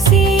si